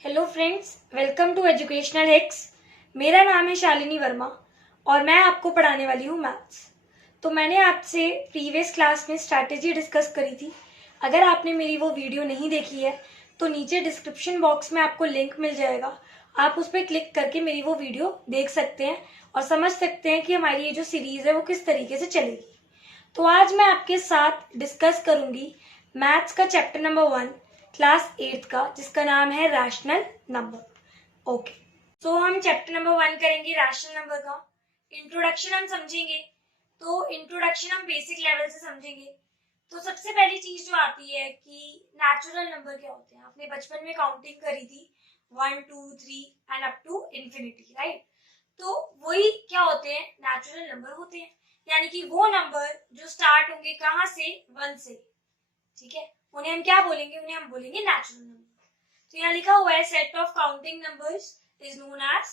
Hello friends, welcome to educational Hicks. मेरा नाम है शालिनी वर्मा और मैं आपको पढ़ाने वाली हूँ मैथ्स। तो मैंने आपसे प्रीवियस क्लास में स्ट्रैटेजी डिस्कस करी थी। अगर आपने मेरी वो वीडियो नहीं देखी है तो नीचे डिस्क्रिप्शन बॉक्स में आपको लिंक मिल जाएगा। आप उस पर क्लिक करके मेरी वो वीडियो देख सकते हैं और समझ सकते हैं कि हमारी ये जो सीरीज है वो किस तरीके से चलेगी। तो आज मैं आपके साथ डिस्कस करूंगी मैथ्स का चैप्टर नंबर 1 क्लास 8 का, जिसका नाम है रैशनल नंबर। ओके, तो हम चैप्टर नंबर 1 करेंगे रैशनल नंबर का। इंट्रोडक्शन हम समझेंगे, तो इंट्रोडक्शन हम बेसिक लेवल से समझेंगे। तो सबसे पहली चीज जो आती है कि नेचुरल नंबर क्या होते हैं। आपने बचपन में काउंटिंग करी थी 1 2 3 and up to infinity, right. तो वही क्या होते हैं, नेचुरल नंबर होते हैं। यानी कि वो नंबर जो स्टार्ट होंगे कहाँ से, 1 से, ठीक है। उन्हें हम क्या बोलेंगे, उन्हें हम बोलेंगे नेचुरल नंबर। तो यहाँ लिखा हुआ है set of counting numbers is known as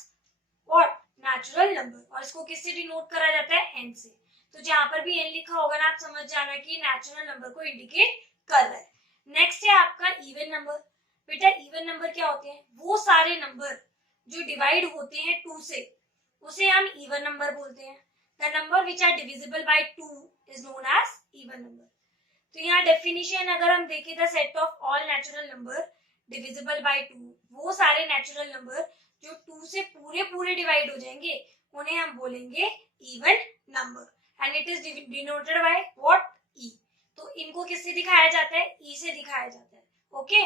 what, natural number. और इसको किससे डिनोट करा जाता है, एन से। तो जहां पर भी एन लिखा होगा ना, आप समझ जाना कि नेचुरल नंबर को इंडिकेट कर रहा है। नेक्स्ट है आपका इवन नंबर। बेटा इवन नंबर क्या होते हैं, वो सारे नंबर जो डिवाइड होते हैं 2 से, उसे हम इवन नंबर बोलते हैं। The number which are divisible by 2 is known as even number. तो यहाँ डेफिनेशन अगर हम देखें, the set of all natural number divisible by 2, वो सारे नेचुरल नंबर जो 2 से पूरे पूरे डिवाइड हो जाएंगे उन्हें हम बोलेंगे even number and it is denoted by what, E. तो इनको किससे दिखाया जाता है, ई से दिखाया जाता है। ओके,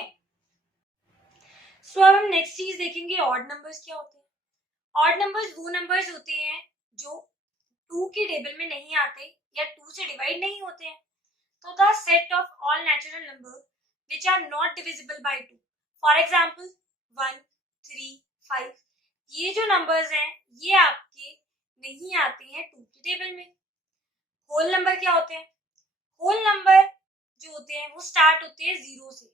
सो अब हम नेक्स्ट चीज देखेंगे, ऑड नंबर्स क्या होते हैं। ऑड नंबर्स वो नंबर्स होते हैं जो 2 की टेबल में नहीं आते या 2 से डिवाइड नहीं होते हैं। So the set of all natural numbers which are not divisible by 2. For example, 1, 3, 5. ये जो नंबर्स हैं ये आपके नहीं आते हैं 2 की टेबल में। होल नंबर क्या होते हैं, होल नंबर जो होते हैं वो स्टार्ट होते हैं 0 से।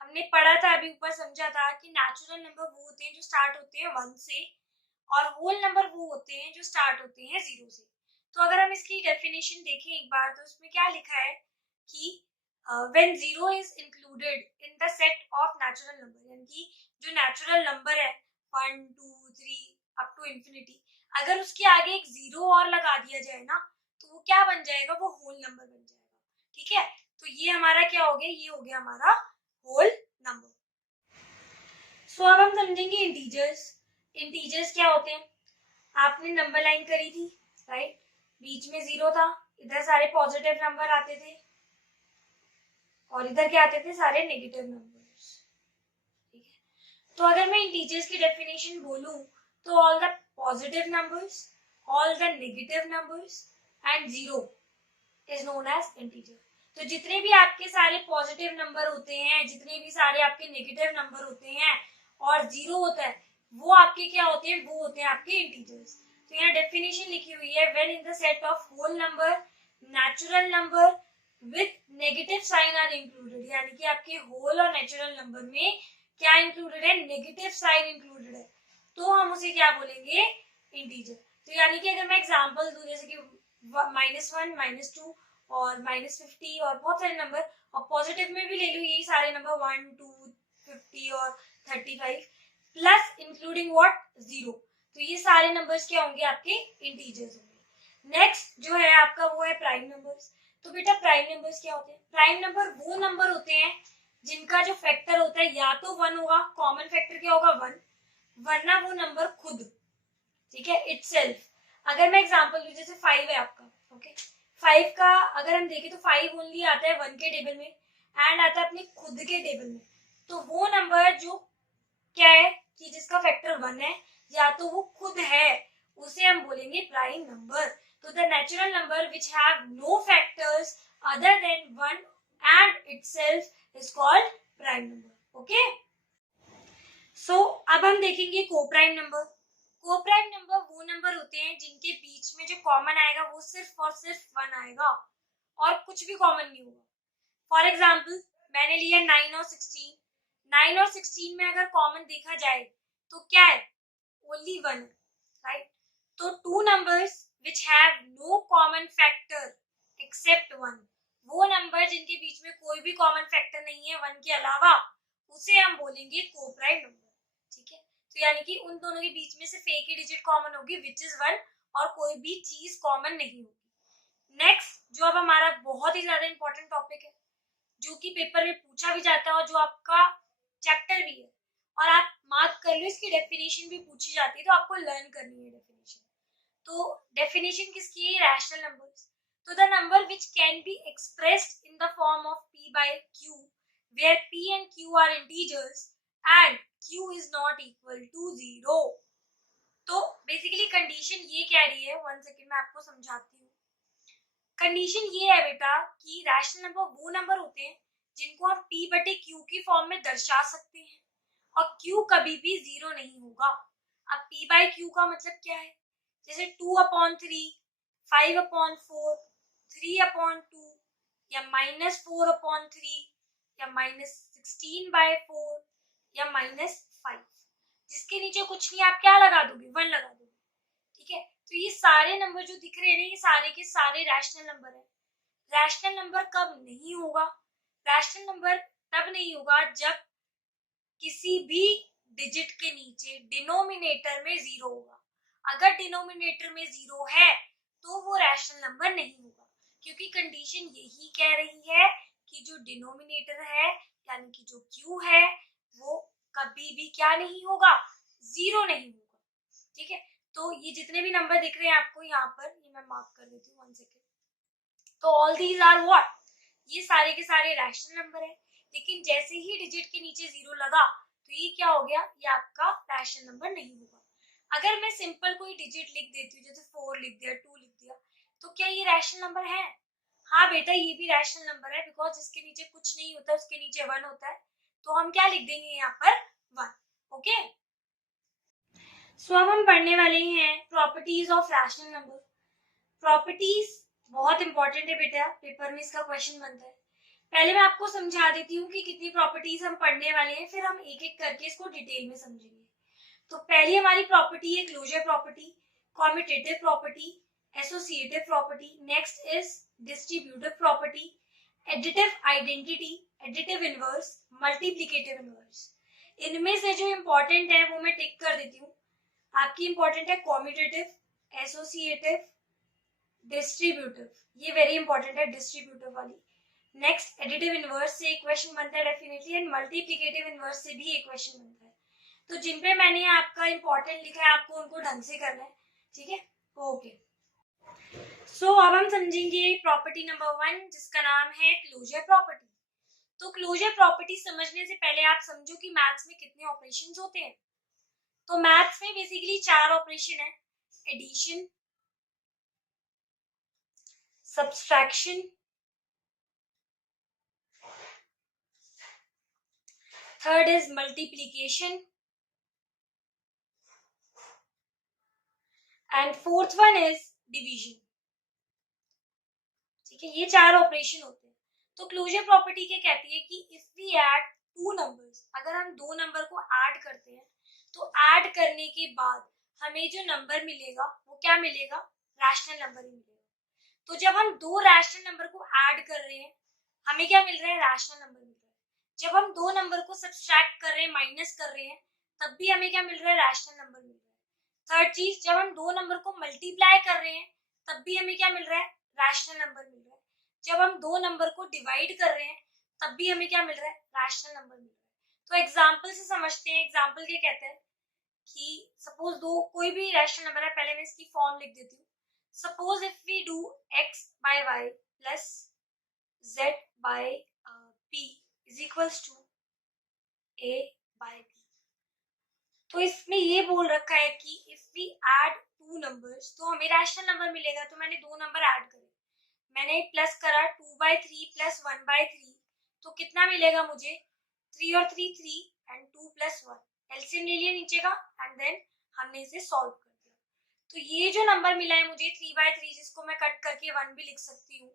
हमने पढ़ा था अभी ऊपर, समझा था कि नेचुरल नंबर वो होते हैं जो स्टार्ट होते हैं 1 से और होल नंबर वो होते हैं जो स्टार्ट होते हैं 0 से। तो अगर हम इसकी डेफिनेशन देखें एक बार, तो इसमें क्या लिखा है कि when zero is included in the set of natural number, यानी कि जो नेचुरल नंबर है 1 2 3 अप टू इंफिनिटी, अगर उसके आगे एक जीरो और लगा दिया जाए ना, तो वो क्या बन जाएगा, वो होल नंबर बन जाएगा। ठीक है, तो ये हमारा क्या हो गया, ये हो गया हमारा होल नंबर। सो अब हम समझेंगे इंटीजर्स। इंटीजर्स क्या होते हैं, आपने नंबर लाइन करी थी, राइट। बीच में 0 था, इधर सारे पॉजिटिव नंबर आते थे और इधर क्या आते थे, सारे नेगेटिव नंबर्स। ठीक है, तो अगर मैं इंटीजर्स की डेफिनेशन बोलूं तो all the positive numbers, all the negative numbers and 0 is known as integer. तो जितने भी आपके सारे पॉजिटिव नंबर होते हैं, जितने भी सारे आपके नेगेटिव नंबर होते हैं और 0 होता है, वो आपके क्या होते हैं, वो होते हैं आपके इंटीजर्स। तो यहाँ डेफिनेशन लिखी हुई है, when in the set of whole number natural number with negative sign are included, यानी कि आपके होल और नेचुरल नंबर में क्या इंक्लूडेड है, नेगेटिव साइन इंक्लूडेड है, तो हम उसे क्या बोलेंगे, इंटीजर। तो यानी कि अगर मैं एग्जांपल दूं, जैसे कि -1 -2 और -50 और बहुत सारे नंबर, और पॉजिटिव में भी ले लूं यही सारे नंबर 1 2 50 और 35 प्लस इंक्लूडिंग व्हाट, 0, तो ये सारे नंबर्स क्या होंगे, आपके इंटीजर्स होंगे। नेक्स्ट जो है आपका वो है प्राइम नंबर्स। तो बेटा प्राइम नंबर्स क्या होते हैं, प्राइम नंबर वो नंबर होते हैं जिनका जो फैक्टर होता है या तो 1 होगा, कॉमन फैक्टर क्या होगा 1, वरना वो नंबर खुद, ठीक है, इटसेल्फ। अगर मैं एग्जांपल दूं, जैसे 5 है आपका, ओके, 5 का अगर हम देखें तो 5 ओनली आता है 1 के टेबल में एंड आता है अपने खुद के टेबल में। तो वो नंबर जो क्या है कि जिसका फैक्टर 1 है या तो वो खुद है, उसे हम बोलेंगे प्राइम नंबर। तो the natural number which have no factors other than 1 and itself is called prime number. Okay, so अब हम देखेंगे coprime number. Coprime number वो नंबर होते हैं जिनके बीच में जो कॉमन आएगा वो सिर्फ और सिर्फ 1 आएगा और कुछ भी कॉमन नहीं होगा। फॉर एग्जाम्पल मैंने लिया 9 और 16, 9 और 16 में अगर कॉमन देखा जाए तो क्या है, ओनली 1, राइट। तो 2 numbers which have no common factor except 1, वो नंबर जिनके बीच में कोई भी कॉमन फैक्टर नहीं है 1 के अलावा, उसे हम बोलेंगे को प्राइम नंबर। यानी कि उन दोनों के बीच में सिर्फ एक ही डिजिट कॉमन होगी विच इज 1, और कोई भी चीज कॉमन नहीं होगी। नेक्स्ट जो अब हमारा बहुत ही ज्यादा इंपॉर्टेंट टॉपिक है, जो कि पेपर में पूछा भी जाता है और जो आपका चैप्टर भी है, और आप मार्क कर लो, इसकी डेफिनेशन भी पूछी जाती है, तो आपको लर्न करनी है डेफिनेशन। तो डेफिनेशन किसकी है? Rational numbers. तो the number which can be expressed in the form of p by q, where p and q are integers and q is not equal to 0। तो बेसिकली कंडीशन ये कह रही है, 1 second में आपको समझाती हूँ। कंडीशन ये है बेटा कि रैशनल नंबर वो नंबर होते हैं जिनको हम p बटे q की फॉर्म में दर्शा सकते हैं, और q कभी भी 0 नहीं होगा। अब p by q का मतलब क्या है? जैसे 2/3, 5/4, 3/2, या -4/3, या -16/4, या -5। जिसके नीचे कुछ नहीं, आप क्या लगा दोगे? 1 लगा दोगे। ठीक है, तो ये सारे नंबर जो दिख रहे हैं, ये सारे के सारे रैशनल नंबर है। रैशनल नंबर कब नहीं होगा? रैशनल नंबर तब नहीं होगा जब किसी भी डिजिट के नीचे डिनोमिनेटर में 0 होगा। अगर डिनोमिनेटर में 0 है तो वो रैशनल नंबर नहीं होगा, क्योंकि कंडीशन यही कह रही है कि जो डिनोमिनेटर है यानी कि जो q है वो कभी भी क्या नहीं होगा? 0 नहीं होगा। ठीक है, तो ये जितने भी नंबर दिख रहे हैं आपको यहाँ पर, ये मैं मार्क कर देती हूँ 1 सेकेंड। तो ऑल दीज आर व्हाट? ये सारे के सारे रैशनल नंबर है, लेकिन जैसे ही डिजिट के नीचे 0 लगा तो ये क्या हो गया? ये आपका रैशनल नंबर नहीं होगा। अगर मैं सिंपल कोई डिजिट लिख देती हूँ, जैसे 4 लिख दिया, 2 लिख दिया, तो क्या ये रैशनल नंबर है? हाँ बेटा, ये भी रैशनल नंबर है, बिकॉज जिसके नीचे कुछ नहीं होता उसके नीचे 1 होता है, तो हम क्या लिख देंगे यहाँ पर? 1। ओके, सो अब हम पढ़ने वाले हैं properties of rational number. Properties बहुत इंपॉर्टेंट है बेटा, पेपर में इसका क्वेश्चन बनता है। पहले मैं आपको समझा देती हूँ कि कितनी प्रॉपर्टीज हम पढ़ने वाले हैं, फिर हम एक एक करके इसको डिटेल में समझेंगे। तो पहली हमारी प्रॉपर्टी है closure property, commutative property, associative property. Next is distributive property, additive identity, additive inverse, multiplicative inverse. इनमें से जो इंपॉर्टेंट है वो मैं टिक कर देती हूँ। आपकी इंपॉर्टेंट है कॉम्यूटेटिव, एसोसिएटिव, डिस्ट्रीब्यूटिव, ये वेरी इंपॉर्टेंट है डिस्ट्रीब्यूटिव वाली। नेक्स्ट एडिटिव इनवर्स से एक क्वेश्चन बनता है डेफिनेटली, एंड मल्टीप्लिकेटिव इनवर्स से भी एक क्वेश्चन बनता है। तो जिन पे मैंने आपका इंपॉर्टेंट लिखा है आपको उनको ढंग से करना है। ठीक है, ओके। सो अब हम समझेंगे प्रॉपर्टी नंबर 1, जिसका नाम है क्लोजर प्रॉपर्टी। तो क्लोजर प्रॉपर्टी समझने से पहले आप समझो कि मैथ्स में कितने ऑपरेशंस होते हैं। तो मैथ्स में बेसिकली 4 ऑपरेशन है, addition, subtraction, third is multiplication, and fourth one is division. ठीक है, ये 4 ऑपरेशन होते हैं। तो क्लोजर प्रॉपर्टी क्या कहती है कि इफ वी ऐड 2 नंबर्स, अगर हम 2 नंबर को ऐड करते हैं तो ऐड करने के बाद हमें जो नंबर मिलेगा वो क्या मिलेगा? रैशनल नंबर ही मिलेगा। तो जब हम 2 रैशनल नंबर को ऐड कर रहे हैं हमें क्या मिल रहा है? रैशनल नंबर मिल रहा है। जब हम 2 नंबर को सब्सट्रैक्ट कर रहे हैं, माइनस कर रहे हैं, तब भी हमें क्या मिल रहा है? रैशनल नंबर मिल रहा है। थर्ड चीज, जब हम 2 नंबर को मल्टीप्लाई कर रहे हैं तब भी हमें क्या मिल रहा है? रैशनल नंबर मिल रहा है। जब हम 2 नंबर को डिवाइड कर रहे हैं तब भी हमें क्या मिल रहा है? रैशनल नंबर मिल रहा है। तो एग्जाम्पल से समझते हैं। एग्जाम्पल क्या कहते हैं कि सपोज दो कोई भी रैशनल नंबर है, पहले मैं इसकी फॉर्म लिख देती हूँ। Suppose if we do x by y plus z by p is equals to a by b। तो इसमें ये बोल रखा है कि इफ वी ऐड 2 नंबर्स तो हमें रैशनल नंबर मिलेगा। तो मैंने 2 नंबर ऐड करे, मैंने प्लस करा 2/3 प्लस 1/3, तो कितना मिलेगा मुझे? 3 और 3 3 एंड 2 प्लस 1। एलसीएम ले लिया नीचे का एंड देन हमने इसे सॉल्व कर दिया। तो ये जो नंबर मिला है मुझे 3/3, जिसको मैं कट करके 1 भी लिख सकती हूँ,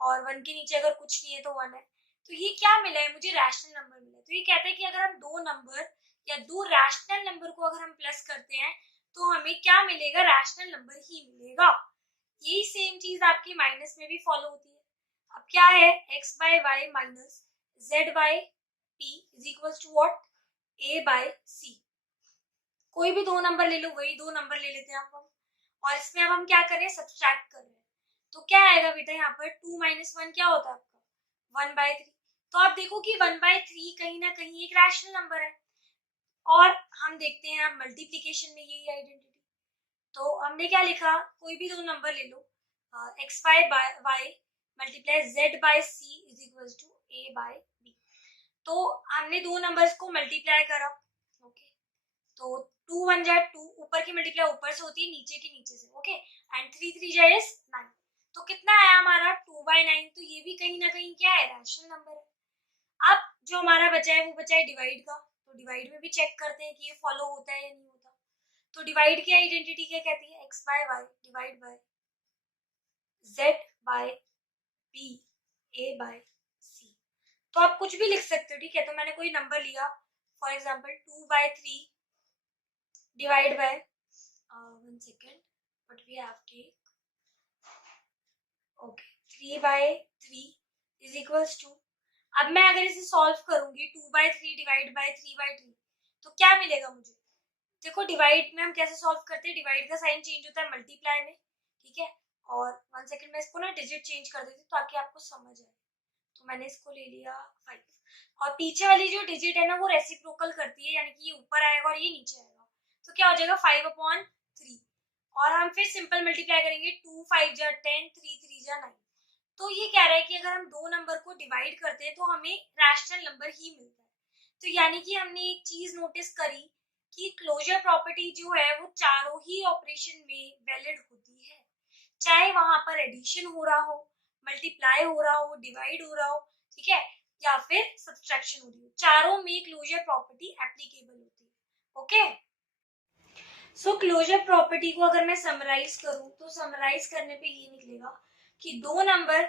और 1 के नीचे अगर कुछ नहीं है तो 1 है। तो ये क्या मिला है मुझे? रैशनल नंबर मिला है। तो ये कहते हैं कि अगर हम 2 नंबर या 2 रैशनल नंबर को अगर हम प्लस करते हैं तो हमें क्या मिलेगा? रैशनल नंबर ही मिलेगा। यही सेम चीज आपकी माइनस में भी फॉलो होती है। अब क्या है? x by y minus z by p is equal to what? a by c। कोई भी दो नंबर ले लो, वही दो नंबर ले लेते हैं आप हम। और इसमें अब हम क्या कर रहे हैं, सब्सट्रैक्ट कर रहे हैं। तो क्या आएगा बेटा यहाँ पर, 2 - 1 क्या होता है आपका 1/3। तो आप देखो कि 1/3 कहीं ना कहीं एक रैशनल नंबर है। और हम देखते हैं अब मल्टीप्लीकेशन में यही आइडेंटिटी। तो हमने क्या लिखा, कोई भी दो नंबर ले लो, xy multiply z/c is equal to a/b। तो हमने दो नंबर्स को मल्टीप्लाई करा, ओके। तो 2 1 जा 2, ऊपर की मल्टीप्लाई ऊपर से होती है, नीचे की नीचे से, ओके। एंड 3 3 जा 9। तो कितना आया हमारा 2/9। तो ये भी कहीं ना कहीं क्या है, रैशनल नंबर है। अब जो हमारा बचा है वो बचा है डिवाइड का। तो डिवाइड में भी चेक करते हैं कि ये फॉलो होता है या नहीं होता। तो डिवाइड की आइडेंटिटी क्या कहती है, x/y divide by z/b a/c। तो आप कुछ भी लिख सकते हो, ठीक है। तो मैंने कोई नंबर लिया, for example 2/3 divide by 1 second, what we have take, okay, 3/3 is equals to। अब मैं अगर इसे सॉल्व करूंगी 2/3 डिवाइड बाय 3/3, तो क्या मिलेगा मुझे। देखो डिवाइड में हम कैसे सॉल्व करते हैं, डिवाइड का साइन चेंज होता है मल्टीप्लाई में, ठीक है। और 1 सेकेंड में इसको ना डिजिट चेंज कर देती हूँ ताकि आपको समझ आए। तो मैंने इसको ले लिया 5, और पीछे वाली जो डिजिट है ना वो रेसिप्रोकल करती है, यानी कि ये ऊपर आएगा और ये नीचे आएगा। तो क्या हो जाएगा 5/3। और हम फिर सिंपल मल्टीप्लाई करेंगे, 2 5 जा 10, 3 3 जा 9। तो ये कह रहा है कि अगर हम दो नंबर को डिवाइड करते हैं तो हमें रैशनल नंबर ही मिलता है। तो यानी कि हमने एक चीज नोटिस करी कि क्लोजर प्रॉपर्टी जो है वो चारों ही ऑपरेशन में वैलिड होती है, चाहे वहां पर एडिशन हो रहा हो, मल्टीप्लाई हो रहा हो, डिवाइड हो रहा हो, ठीक है, या फिर सब्सट्रैक्शन हो रही हो, चारों में क्लोजर प्रॉपर्टी एप्लीकेबल होती है, ओके। सो क्लोजर प्रॉपर्टी को अगर मैं समराइज करूं तो समराइज करने पे ये निकलेगा कि दो नंबर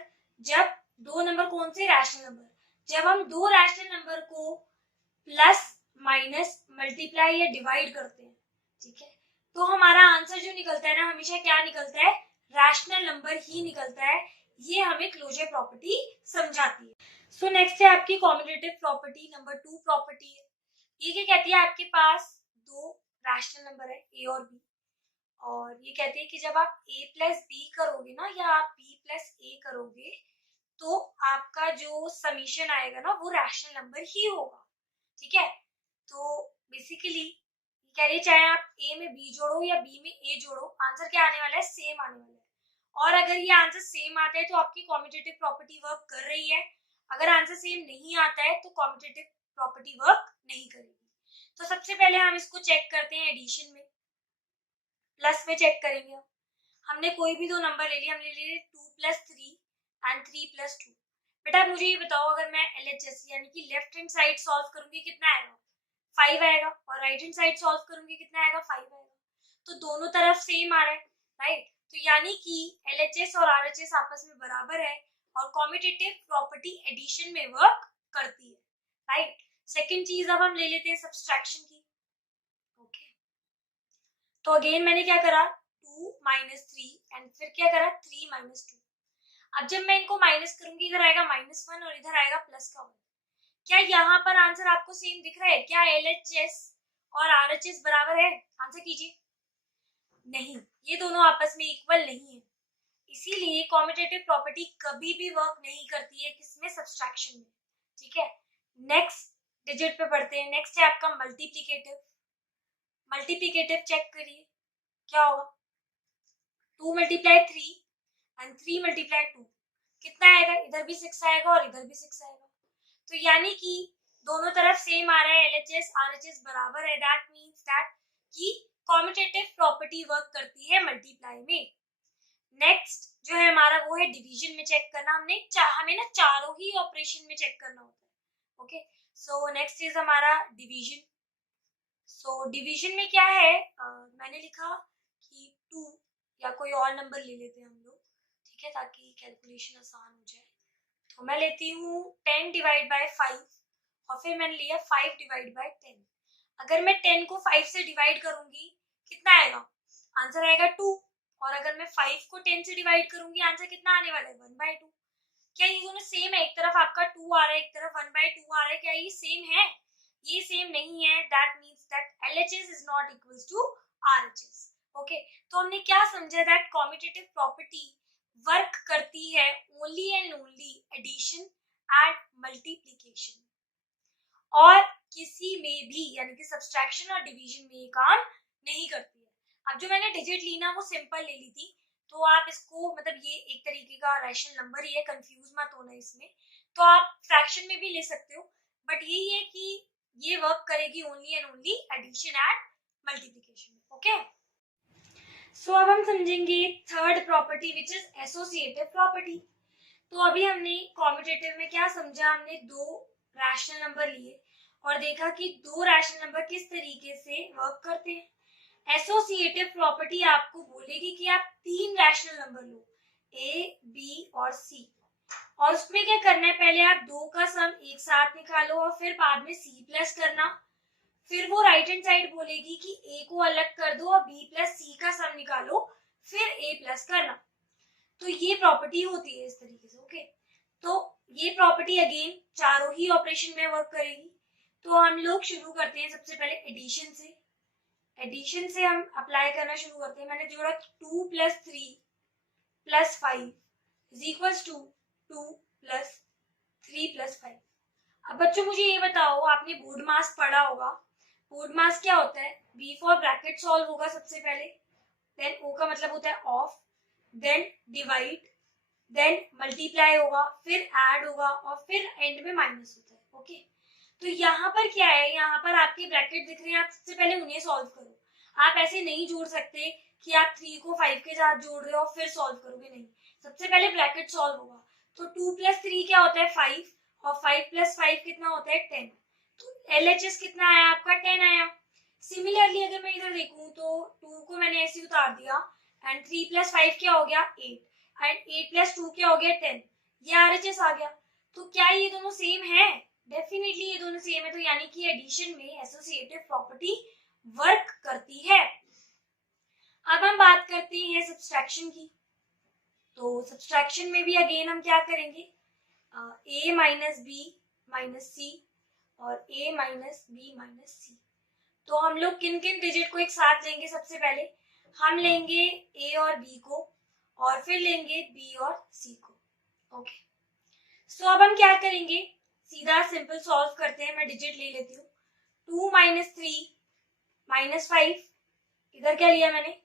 कौन से, रैशनल नंबर, जब हम दो रैशनल नंबर को प्लस माइनस मल्टीप्लाई या डिवाइड करते हैं, ठीक है, तो हमारा आंसर जो निकलता है ना हमेशा क्या निकलता है, रैशनल नंबर ही निकलता है। ये हमें क्लोजर प्रॉपर्टी समझाती है। सो नेक्स्ट है आपकी कॉम्यूटेटिव प्रॉपर्टी, नंबर 2 प्रॉपर्टी है। ये क्या कहती है, आपके पास दो रैशनल नंबर है a और b, और ये कहती है कि जब आप a प्लस बी करोगे ना, या आप b प्लस a करोगे, तो आपका जो समीशन आएगा ना वो रैशनल नंबर ही होगा, ठीक है। तो बेसिकली कह रही है चाहे आप a में b जोड़ो या b में a जोड़ो, आंसर क्या आने वाला है, सेम आने वाला है। और अगर ये आंसर सेम आता है तो आपकी कॉम्यूटेटिव प्रॉपर्टी वर्क कर रही है, अगर आंसर सेम नहीं आता है तो कॉम्यूटेटिव प्रॉपर्टी वर्क नहीं करेगी। तो सबसे पहले हम इसको चेक करते हैं एडिशन में, प्लस में चेक करेंगे। हमने कोई भी दो नंबर ले लिए, हमने ले लिए 2 + 3 एंड 3 + 2। बेटा मुझे ये बताओ, अगर मैं LHS यानी कि लेफ्ट हैंड साइड सॉल्व करूंगी कितना आएगा, 5 आएगा, और राइट हैंड साइड सॉल्व करूंगी कितना आएगा, 5 आएगा। तो दोनों तरफ सेम आ रहा है, राइट। तो यानी कि LHS और RHS आपस में बराबर है, और कॉम्यूटेटिव प्रॉपर्टी एडिशन में वर्क करती है, राइट। सेकेंड चीज अब हम ले लेते हैं सब्सट्रैक्शन की, ओके। तो अगेन मैंने क्या करा, 2 - 3 एंड फिर क्या करा, 3 - 2। अब जब मैं इनको माइनस करूंगी, इधर आएगा -1 और इधर आएगा प्लस का 1। क्या यहाँ पर आंसर आपको सेम दिख रहा है, क्या LHS और RHS बराबर है, आंसर कीजिए। नहीं, ये दोनों आपस में इक्वल नहीं है, इसीलिए कॉम्यूटेटिव प्रॉपर्टी कभी भी वर्क नहीं करती है किसमें, सब्सट्रैक्शन में, ठीक है। नेक्स्ट डिजिट पे पढ़ते हैं, नेक्स्ट है आपका मल्टीप्लीकेटिव। मल्टीप्लीकेटिव चेक करिए क्या होगा, 2 × 3 एंड 3 × 2 कितना आएगा, इधर भी 6 आएगा और इधर भी 6 आएगा। तो यानी कि दोनों तरफ सेम आ रहा है, LHS RHS बराबर है, दैट मींस दैट कि कॉम्यूटेटिव प्रॉपर्टी वर्क करती है मल्टीप्लाई में। नेक्स्ट जो है हमारा वो है डिवीजन में चेक करना, हमें ना चारों ही ऑपरेशन में चेक करना होता है, ओके। सो नेक्स्ट इज हमारा डिवीजन। सो डिवीजन में क्या है, मैंने लिखा कि 2 या कोई और नंबर ले लेते हैं हम लोग, ठीक है, ताकि कैलकुलेशन आसान हो जाए। तो मैं लेती हूँ 10 / 5, और फिर मैंने लिया 5 / 10। अगर मैं 10 को 5 से डिवाइड करूंगी कितना आएगा, आंसर आएगा 2। और अगर मैं 5 को 10 से डिवाइड करूंगी, आंसर कितना आने वाला है, 1/2। क्या ये दोनों सेम है, एक तरफ आपका 2 आ रहा है, एक तरफ 1/2 आ रहा है, क्या ये सेम है, ये सेम नहीं है, that means that LHS is not equals to RHS। Okay, तो हमने क्या समझा दैट कॉम्यूटेटिव प्रॉपर्टी वर्क करती है only and only addition and multiplication, और किसी में भी यानी कि सब्सट्रैक्शन और डिवीजन में ये काम नहीं करती है। अब जो मैंने डिजिट ली ना वो सिंपल ले ली थी, तो आप इसको मतलब ये एक तरीके का रैशनल नंबर ही है, कंफ्यूज मत होना इसमें। तो आप फ्रैक्शन में भी ले सकते हो, बट यही है कि ये वर्क करेगी only and only addition and multiplication में। ओके, सो अब हम समझेंगे third property which is associative property. तो अभी हमने कॉम्यूटेटिव में क्या समझा, हमने दो रैशनल नंबर लिए और देखा कि दो रैशनल नंबर किस तरीके से वर्क करते हैं। एसोसिएटिव प्रॉपर्टी आपको बोलेगी कि आप तीन रैशनल नंबर लो, ए, बी और सी, और उसमें क्या करना है, पहले आप दो का सम एक साथ निकालो और फिर बाद में सी प्लस करना। फिर वो राइट हैंड साइड बोलेगी कि ए को अलग कर दो और बी प्लस सी का सम निकालो, फिर ए प्लस करना। तो ये प्रॉपर्टी होती है इस तरीके से। ओके, तो ये प्रॉपर्टी अगेन चारों ही ऑपरेशन में वर्क करेगी। तो हम लोग शुरू करते हैं सबसे पहले एडिशन से। एडिशन से हम अप्लाई करना शुरू करते हैं। मैंने जोड़ा 2 + 3 + 5 इज इक्वल्स टू 2 + 3 + 5। अब बच्चों मुझे ये बताओ, आपने बोर्ड मास पढ़ा होगा। बोर्ड मास क्या होता है, बी फॉर ब्रैकेट सॉल्व होगा सबसे पहले, देन ओ का मतलब होता है of, then divide, then multiply होगा, फिर ऐड होगा और फिर एंड में माइनस होता है। ओके, तो यहाँ पर क्या है, यहाँ पर आपके ब्रैकेट दिख रहे हैं, आप सबसे पहले उन्हें सॉल्व करो। आप ऐसे नहीं जोड़ सकते कि आप 3 को 5 के साथ जोड़ रहे हो और फिर सॉल्व करोगे, नहीं। सबसे पहले ब्रैकेट सॉल्व होगा। तो 2 + 3 क्या होता है 5, और 5 + 5 कितना होता है 10। तो LHS कितना आया आपका 10 आया। सिमिलरली अगर मैं इधर देखूं तो 2 को मैंने ऐसे उतार दिया एंड 3 + 5 क्या हो गया 8, एंड 8 + 2 क्या हो गया 10, ये RHS आ गया। तो क्या ये दोनों सेम है? डेफिनेटली ये दोनों सेम है। तो यानी कि एडिशन में एसोसिएटिव प्रॉपर्टी वर्क करती है। अब हम बात करते हैं सब्सट्रैक्शन की। तो सब्सट्रैक्शन में भी अगेन हम क्या करेंगे, a - b - c और a - b - c। तो हम लोग किन किन डिजिट को एक साथ लेंगे, सबसे पहले हम लेंगे a और b को, और फिर लेंगे b और c को। ओके, सो अब हम क्या करेंगे, सीधा सिंपल सॉल्व करते हैं। मैं डिजिट ले लेती हूँ। 2 - 3 - 5, इधर क्या लिया मैंने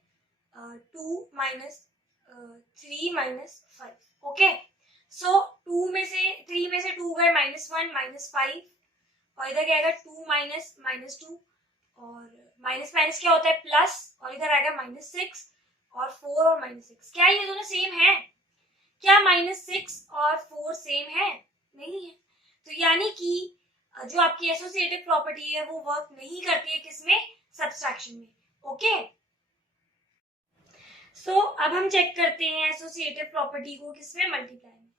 2 - 3 - 5। ओके, सो 2 में से 3 में से 2 गए -1 -5, और इधर क्या आएगा 2 - -2, और माइनस माइनस क्या होता है प्लस, और इधर आएगा -6 और 4 और -6। क्या ये दोनों सेम है? क्या -6 और 4 सेम है? नहीं है। तो यानी कि जो आपकी एसोसिएटिव प्रॉपर्टी है वो वर्क नहीं करती है किसमें, सब्सट्रैक्शन में। ओके, सो अब हम चेक करते हैं एसोसिएटिव प्रॉपर्टी को किसमें, मल्टीप्लाई में।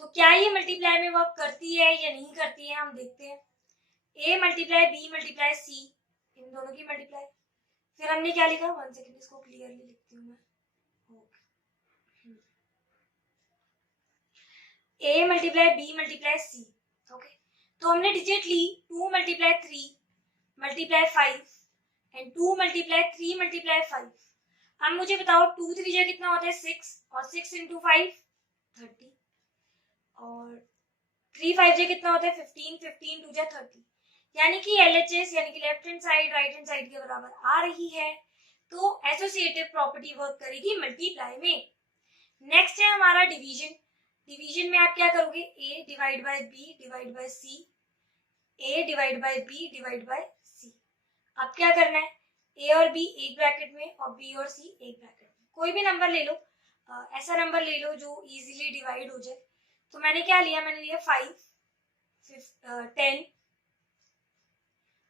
तो क्या ये मल्टीप्लाई में वर्क करती है या नहीं करती है, हम देखते हैं। a × b × c, इन दोनों की मल्टीप्लाई। फिर हमने क्या लिखा, 1 सेकेंड इसको क्लियरली लिखती हूँ मैं। a × b × c। ओके, तो हमने डिजिट ली 2 × 3 × 5 एंड 2 × 3 × 5। अब मुझे बताओ 2 3 जा कितना होता है 6, और 6 × 5 30, और 3 5 जा कितना होता है 15, 15 2 जा 30। यानी कि LHS यानी कि left hand side right hand side के बराबर आ रही है। तो एसोसिएटिव प्रॉपर्टी वर्क करेगी मल्टीप्लाई में। नेक्स्ट है हमारा डिवीजन। डिवीजन में आप क्या करोगे, a divide by b divide by c, a divide by b divide by c। अब क्या करना है, a और b एक ब्रैकेट में और b और c एक ब्रैकेट में। कोई भी नंबर ले लो, ऐसा नंबर ले लो जो इजीली डिवाइड हो जाए। तो मैंने क्या लिया, मैंने लिया 5 10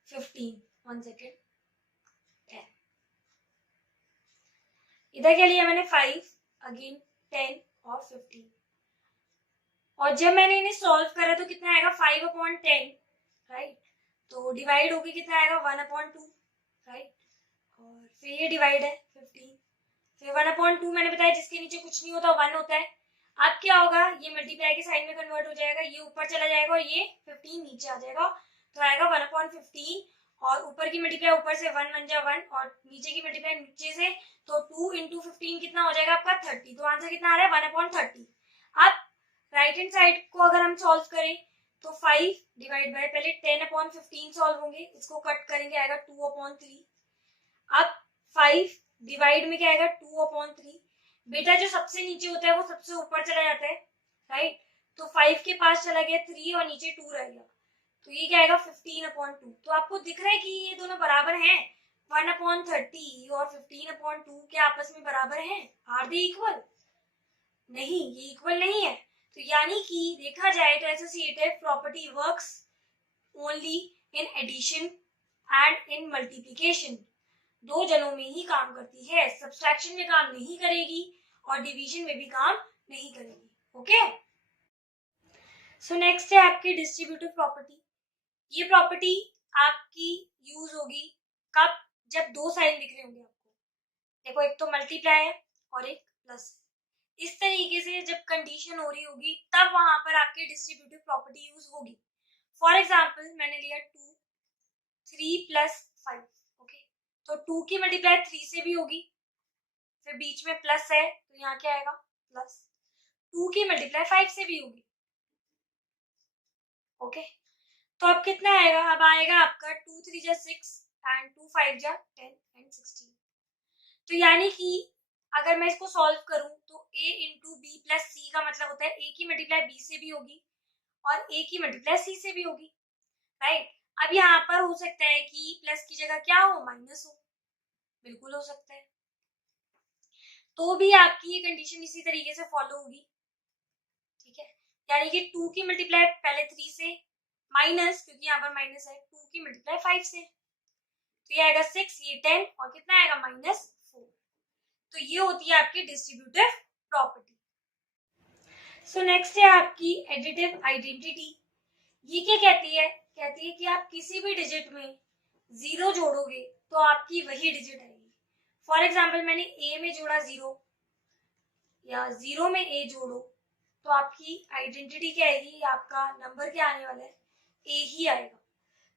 15, 1 सेकेंड 10। इधर क्या लिया मैंने 5 अगेन 10 और 15, और जब मैंने इन्हें सॉल्व करा तो कितना आएगा 5/10, राइट। तो डिवाइड होके कितना आएगा 1/2, राइट। और फिर ये डिवाइड है 15, फिर 1/2 मैंने बताया जिसके नीचे कुछ नहीं होता 1 होता है। अब क्या होगा, ये मल्टीप्लाई के साइन में कन्वर्ट हो जाएगा, ये ऊपर चला जाएगा और ये 15 नीचे आ जाएगा। तो आएगा 1/15, और ऊपर की मल्टीप्लाई ऊपर से 1 1 जा 1 और नीचे की मल्टीप्लाई नीचे से, तो 2 इंटू 15 कितना हो जाएगा आपका 30। तो आंसर कितना आ रहा है 1/30। अब राइट हैंड साइड को अगर हम सॉल्व करें तो 5 डिवाइड बाय पहले 10/15 सॉल्व होंगे, इसको कट करेंगे आएगा 2/3। अब 5 डिवाइड में क्या आएगा 2/3। बेटा जो सबसे नीचे होता है वो सबसे ऊपर चला जाता है, राइट। तो 5 के पास चला गया 3 और नीचे 2 रह गया, तो ये क्या आएगा 15/2। तो आपको दिख रहा है कि ये दोनों बराबर हैं, 1/30 और 15/2 क्या आपस में बराबर हैं? Are they equal? नहीं, ये इक्वल नहीं है। तो यानी कि देखा जाए तो associative property works only in addition and in multiplication. दो जनों में ही काम करती है, सब्सट्रैक्शन में काम नहीं करेगी और डिवीजन में भी काम नहीं करेगी। ओके, सो नेक्स्ट है आपकी डिस्ट्रीब्यूटिव प्रॉपर्टी। ये प्रॉपर्टी आपकी यूज होगी कब? जब दो साइन दिख रहे होंगे आपको। देखो एक तो मल्टीप्लाई है और एक प्लस। इस तरीके से जब कंडीशन हो रही होगी तब वहां पर आपकी डिस्ट्रीब्यूटिव प्रॉपर्टी यूज होगी। फॉर एग्जाम्पल मैंने लिया 2 3 + 5। ओके, तो 2 की मल्टीप्लाई 3 से भी होगी, फिर बीच में प्लस है तो यहाँ क्या आएगा प्लस। 2 की मल्टीप्लाई 5 से भी होगी। ओके, तो अब कितना आएगा? अब आएगा आपका 2 3 जा 6 एंड 2 5 जा 10 एंड 16। तो यानी कि अगर मैं इसको सॉल्व करूं तो a इंटू बी प्लस सी का मतलब होता है a की मल्टीप्लाई b से भी होगी और a की मल्टीप्लाई c से भी होगी, राइट। अब यहाँ पर हो सकता है कि प्लस की जगह क्या हो, माइनस हो, बिल्कुल हो सकता है। तो भी आपकी ये कंडीशन इसी तरीके से फॉलो होगी, ठीक है। यानी कि 2 की मल्टीप्लाई पहले 3 से माइनस, क्योंकि यहाँ पर माइनस है, 2 की मल्टीप्लाई 5 से, तो ये आएगा 6, ये 10 और कितना आएगा -4। तो ये होती है आपकी डिस्ट्रीब्यूटिव प्रॉपर्टी। सो नेक्स्ट है आपकी एडिटिव आइडेंटिटी। ये क्या कहती है? कहती है कि आप किसी भी डिजिट में 0 जोड़ोगे तो आपकी वही डिजिट आएगी। फॉर एग्जाम्पल मैंने a में जोड़ा 0 या 0 में a जोड़ो तो आपकी आइडेंटिटी क्या आएगी? आपका नंबर क्या आने वाला है? a ही आएगा।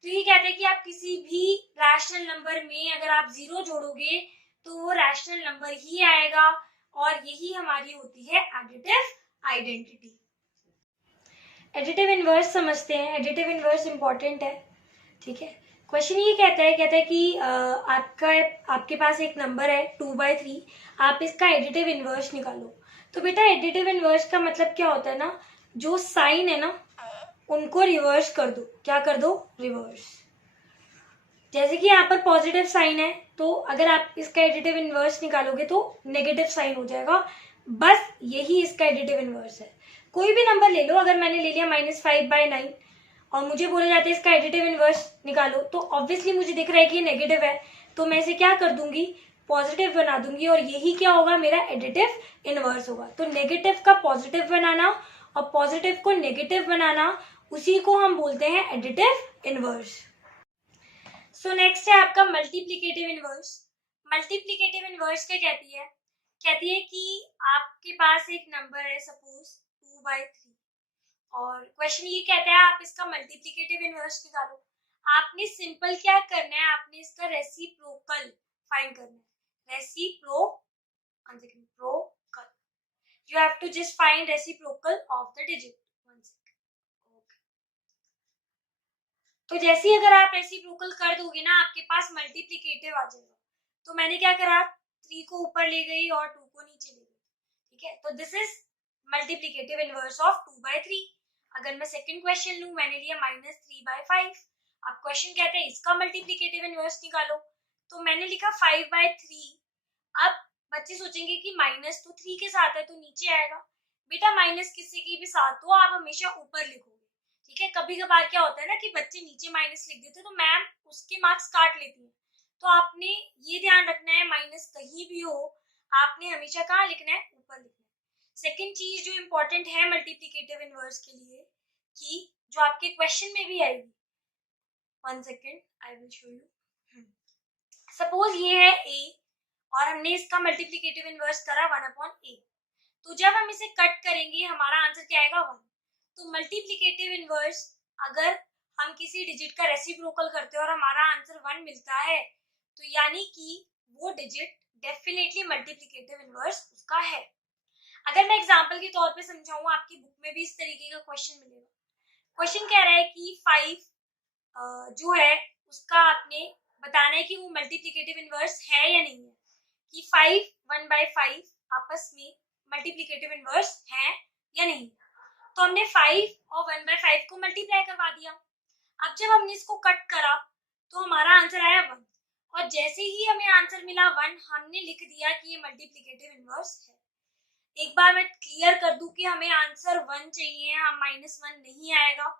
तो ये कहते हैं कि आप किसी भी रैशनल नंबर में अगर आप 0 जोड़ोगे तो वो रैशनल नंबर ही आएगा और यही हमारी होती है एडिटिव आइडेंटिटी। एडिटिव इनवर्स समझते हैं। एडिटिव इनवर्स इंपॉर्टेंट है, ठीक है। क्वेश्चन ये कहता है कि आपके पास एक नंबर है 2/3, आप इसका एडिटिव इनवर्स निकालो। तो बेटा एडिटिव इनवर्स का मतलब क्या होता है ना, जो साइन है ना उनको रिवर्स कर दो। क्या कर दो? रिवर्स। जैसे कि यहाँ पर पॉजिटिव साइन है तो अगर आप इसका एडिटिव इनवर्स निकालोगे तो नेगेटिव साइन हो जाएगा, बस यही इसका एडिटिव इनवर्स है। कोई भी नंबर ले लो, अगर मैंने ले लिया -5/9 और मुझे बोले जाते हैं इसका एडिटिव इनवर्स निकालो, तो ऑब्वियसली मुझे दिख रहा है कि ये नेगेटिव है, तो मैं इसे क्या कर दूंगी? पॉजिटिव बना दूंगी और यही क्या होगा? मेरा एडिटिव इनवर्स होगा। तो नेगेटिव का पॉजिटिव बनाना और पॉजिटिव को नेगेटिव बनाना, उसी को हम बोलते हैं एडिटिव इनवर्स। सो नेक्स्ट है आपका मल्टीप्लिकेटिव इनवर्स। मल्टीप्लिकेटिव इनवर्स क्या कहती है? कहती है कि आपके पास एक नंबर है सपोज 2/3 और क्वेश्चन ये कहता है आप इसका मल्टीप्लिकेटिव इनवर्स निकालो। आपने सिंपल क्या करना है? आपने इसका रेसिप्रोकल फाइंड करना है। Reciprocal, you have to just find reciprocal of the digit. तो जैसे ही अगर आप रेसिप्रोकल कर दोगे ना आपके पास मल्टीप्लिकेटिव आ जाएगा। तो मैंने क्या करा, 3 को ऊपर ले गई और 2 को नीचे ले गई, ठीक है। तो this is multiplicative inverse of 2/3। अगर मैं सेकंड क्वेश्चन लूं, मैंने लिया -3/5। अब क्वेश्चन कहते हैं इसका मल्टीप्लिकेटिव इनवर्स निकालो, तो मैंने लिखा 5/3। अब बच्चे सोचेंगे कि माइनस तो 3 के साथ है तो नीचे आएगा। बेटा माइनस किसी की भी साथ हो आप हमेशा ऊपर लिखोगे, ठीक है। कभी कभार क्या होता है ना कि बच्चे नीचे माइनस लिख देते तो मैम उसके मार्क्स काट लेती है। तो आपने ये ध्यान रखना है माइनस कहीं भी हो आपने हमेशा कहाँ लिखना है? ऊपर लिखना है। सेकंड चीज जो इम्पोर्टेंट है मल्टीप्लिकेटिव इनवर्स के लिए, कि जो आपके क्वेश्चन में भी आएगी, 1 second I will show you. Suppose ये है a और हमने इसका मल्टीप्लिकेटिव इनवर्स करा 1/a। तो जब हम इसे कट करेंगे हमारा आंसर क्या आएगा? 1। तो मल्टीप्लिकेटिव इनवर्स अगर हम किसी डिजिट का रेसिप्रोकल करते हैं और हमारा आंसर 1 मिलता है, तो यानी कि वो डिजिट डेफिनेटली मल्टीप्लिकेटिव इनवर्स उसका है। अगर मैं एग्जांपल के तौर पे समझाऊं, आपकी बुक में भी इस तरीके का क्वेश्चन मिलेगा। क्वेश्चन कह रहा है कि 5 जो है उसका आपने बताना है कि वो मल्टीप्लिकेटिव इनवर्स है या नहीं है, कि 5 1/5 आपस में मल्टीप्लिकेटिव इनवर्स है या नहीं। तो हमने 5 और 1/5 को मल्टीप्लाई करवा दिया। अब जब हमने इसको कट करा तो हमारा आंसर आया 1, और जैसे ही हमें आंसर मिला 1, हमने लिख दिया कि ये मल्टीप्लिकेटिव इनवर्स है। एक बार मैं क्लियर कर दूं कि हमें आंसर 1 चाहिए, हम -1 नहीं आएगा।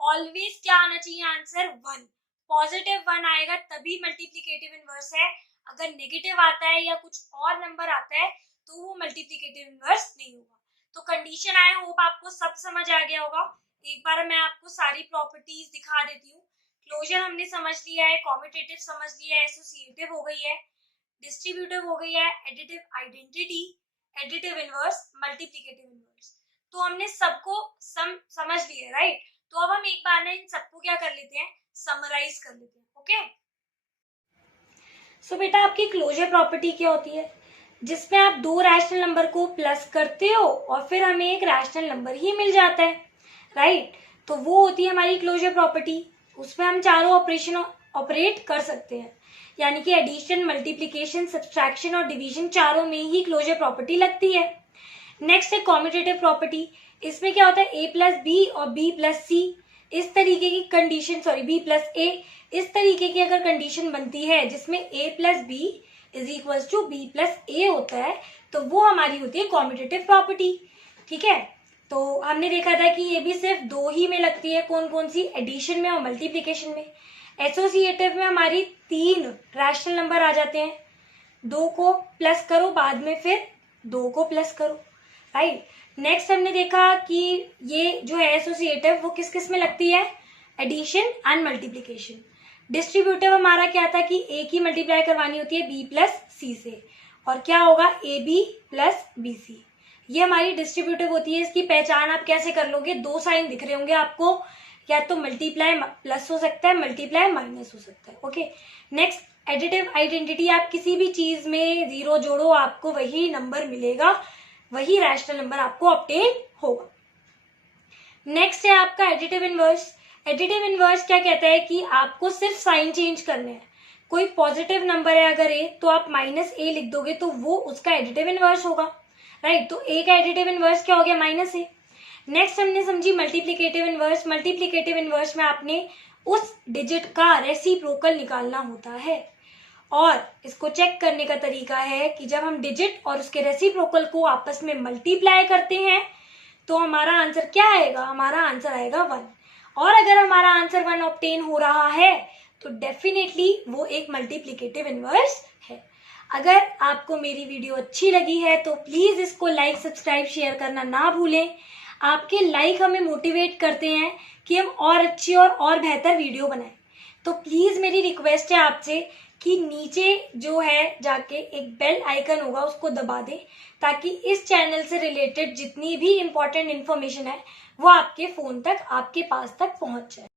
ऑलवेज क्या आना चाहिए आंसर 1, पॉजिटिव 1 आएगा तभी मल्टीप्लिकेटिव इनवर्स है। अगर नेगेटिव आता है या कुछ और नंबर आता है तो वो मल्टीप्लिकेटिव इनवर्स नहीं होगा। तो कंडीशन आई होप आपको सब समझ आ गया होगा। एक बार मैं आपको सारी प्रॉपर्टीज दिखा देती हूँ। क्लोजर हमने समझ लिया है, कॉम्यूटेटिव समझ लिया है, एसोसिएटिव हो गई है, डिस्ट्रीब्यूटिव हो गई है, additive identity, additive inverse, multiplicative inverse. तो हमने सबको समझ लिया, राइट। तो अब हम एक बार ना इन सबको क्या कर लेते हैं, समराइज कर लेते हैं। ओके, सो बेटा आपकी क्लोजर प्रॉपर्टी क्या होती है, जिसमें आप 2 रैशनल नंबर को प्लस करते हो और फिर हमें एक रैशनल नंबर ही मिल जाता है, राइट। तो वो होती है हमारी क्लोजर प्रॉपर्टी। उसमें हम चारों ऑपरेशन ऑपरेट कर सकते हैं, यानी कि एडिशन, मल्टीप्लिकेशन, सब्सट्रैक्शन और डिवीजन चारों में ही क्लोजर प्रॉपर्टी लगती है। नेक्स्ट है कॉम्यूटेटिव प्रॉपर्टी। इसमें क्या होता है, a प्लस बी और b प्लस सी, इस तरीके की condition, sorry b plus a, इस तरीके की अगर कंडीशन बनती है जिसमें a plus B is equal to b plus a होता है, तो वो हमारी होती है कॉम्यूटेटिव प्रॉपर्टी। ठीक है, तो हमने देखा था कि ये भी सिर्फ 2 ही में लगती है, कौन कौन सी, एडिशन में और मल्टीप्लिकेशन में। एसोसिएटिव में हमारी 3 रैशनल नंबर आ जाते हैं, 2 को प्लस करो, बाद में फिर 2 को प्लस करो, राइट। नेक्स्ट हमने देखा कि ये जो है एसोसिएटिव वो किस किस में लगती है, एडिशन एंड मल्टीप्लिकेशन। डिस्ट्रीब्यूटिव हमारा क्या था कि ए की मल्टीप्लाई करवानी होती है बी प्लस सी से, और क्या होगा, A B plus B C. ये हमारी डिस्ट्रीब्यूटिव होती है। इसकी पहचान आप कैसे कर लोगे, 2 साइन दिख रहे होंगे आपको, या तो मल्टीप्लाई प्लस हो सकता है, मल्टीप्लाई माइनस हो सकता है। ओके, नेक्स्ट एडिटिव आइडेंटिटी, आप किसी भी चीज में 0 जोड़ो आपको वही नंबर मिलेगा, वही रैशनल नंबर आपको ऑब्टेन होगा। नेक्स्ट है आपका एडिटिव इनवर्स। एडिटिव इनवर्स क्या कहता है कि आपको सिर्फ साइन चेंज करने हैं। कोई पॉजिटिव नंबर है अगर ए, तो आप -a लिख दोगे तो वो उसका एडिटिव इनवर्स होगा, राइट। तो ए का एडिटिव इनवर्स क्या हो गया, -a। नेक्स्ट हमने समझी मल्टीप्लिकेटिव इनवर्स। मल्टीप्लिकेटिव इनवर्स में आपने उस डिजिट का रेसिप्रोकल निकालना होता है, और इसको चेक करने का तरीका है कि जब हम डिजिट और उसके रेसिप्रोकल को आपस में मल्टीप्लाई करते हैं तो हमारा आंसर क्या आएगा, हमारा आंसर आएगा 1। और अगर हमारा आंसर 1 ऑब्टेन हो रहा है तो डेफिनेटली वो एक मल्टीप्लिकेटिव इनवर्स है। अगर आपको मेरी वीडियो अच्छी लगी है तो प्लीज इसको लाइक, सब्सक्राइब, शेयर करना ना भूलें। आपके लाइक हमें मोटिवेट करते हैं कि हम और अच्छी और बेहतर वीडियो बनाएं। तो प्लीज मेरी रिक्वेस्ट है आपसे कि नीचे जो है जाके एक बेल आइकन होगा उसको दबा दें, ताकि इस चैनल से रिलेटेड जितनी भी इम्पोर्टेंट इन्फॉर्मेशन है वो आपके फोन तक, आपके पास तक पहुंच जाए।